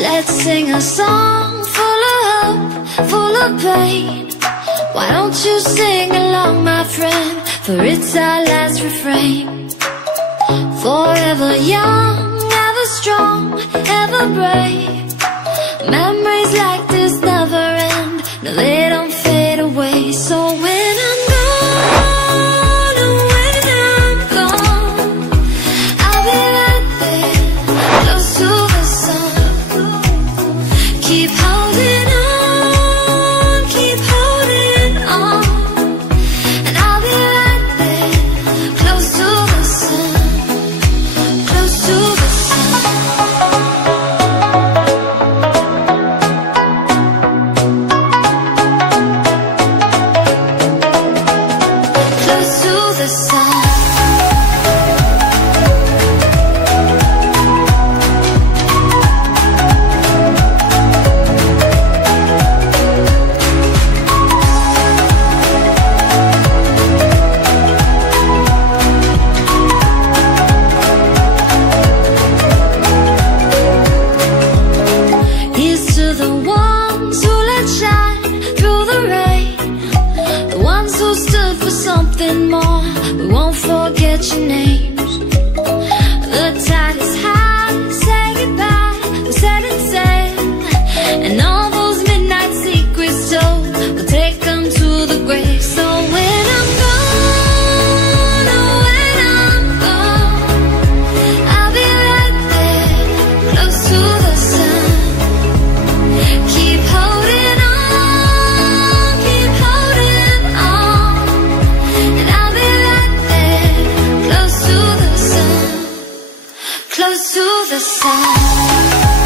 Let's sing a song full of hope, full of pain. Why don't you sing along, my friend? For it's our last refrain. Forever young, ever strong, ever brave. Memories like this never end. No, they don't fade away. So when I'm gone, oh, when I'm gone, I'll be right there, close to the sun. Keep holding on, keep holding on, and I'll be right there, close to the sun, close to the sun. Close to the sun. Here's to the ones who let shine through the rain, the ones who stood for something more. We won't forget your names. The tide is high, say goodbye, we set it sail, and all those midnight secrets told, we'll take them to the grave. So when I'm gone, oh, when I'm gone, I'll be right there, close to the sun. Keep holding on, keep holding on, and I'll be right there, close to the sun, close to the sun.